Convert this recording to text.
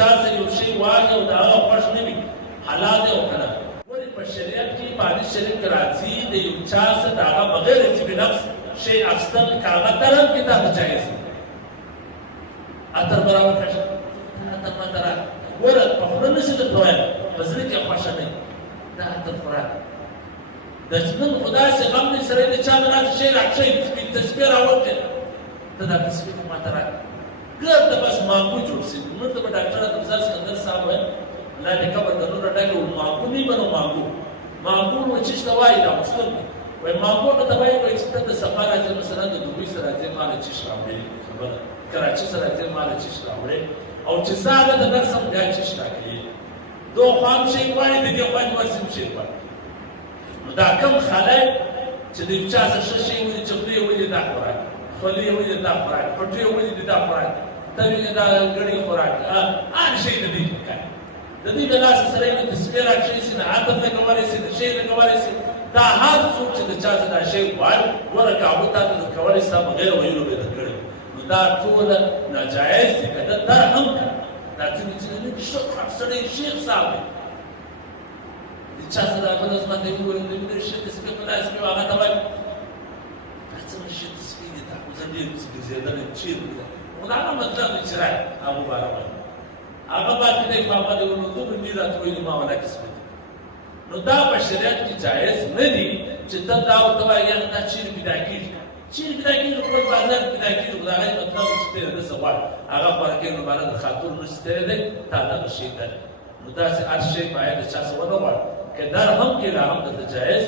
چا سره یو شی واغې او د هغه خوښ نه وي حلال دی او که نه ولې په شریعت کې په حدیث شریف کې راځي د یو چا څه د هغه بغیر طب نفس شی اخیستل که هغه طرف کې دا جایز دی عطر برابر کړه عطر ما ته راکړه ګوره په خوله نشي درته وایم په زړه کې خوښه نه وي دا عطر خو راکړه د نن خو داسې غم دی سړی د چا نه داسې شی راکښوي تسبیح راوکړې ته دا تسبیح خو ما ته راکړه ګر ته بس مانګو جوړ شي موږ ته به ډاکټر عبدالرزاق سکندر صاحب وایي الله دې قبر د نوره ډکه و مانګو نه بنو مانګو نو چې ته وایي دا مستل وایي مانګو ته وایي چې ته د سفر راځې مثلا د دوبۍ سره راځې ما له چیش راوړې خبره کراچي سره راځې ما له چیش راوړې او چې زه هغه د درس هم بیا چیش راکوي دو خوا هم شی غواړي د دې خوا دوسې هم شی غواړي نو دا کوم خلک چې د یو چا څه ښه شی ولي چې خولې ولي دا خوراک خولې ولي دا خوراک پټې ولي دا خوراک ته وینې دا ګړۍ خوراک هر شی د دې کوي د دې د لاسه سره یې تسبیح راکښوي شي د عطر لګولی شي د شی لګولی شي دا هر څوک چې د چا څه دا شی غواړي ګوره که هغو تا ته کولی ستا بغیر ویلو به یې درکړی نو دا ټوله ناجایز دي که ده در هم که دا ځینې ځینې ښه سړی شیخ صاحب دی د چا سره هغه زما ته یې وویل د شي تسبیح په لاس کې و هغه ته وایي دا څنګه شي تسبیح دي دا خو زه ډېر ګرځېدلی چیرې دی خو د هغه مطلب دی چې راي هغه باره وایي هغه باندې دی بابا دی ورنو ته به مې راته ویلي ما ونه کسبه نو دا په شریعت کې جایز نه دي چې ته دا ورته وایي یاره دا چیرې پیدا کېږي چیرې پیدا کېږي خپل بازار پیدا کېږي خو د هغې مطلب چې ته یې داسې غواړې هغه خوراکۍ نو بالا د خاطر نشي تېری دی تا دغه شی دی نو داسې هر شی باید د چا څه ونه غواړي که در هم کې لا هم درته جایز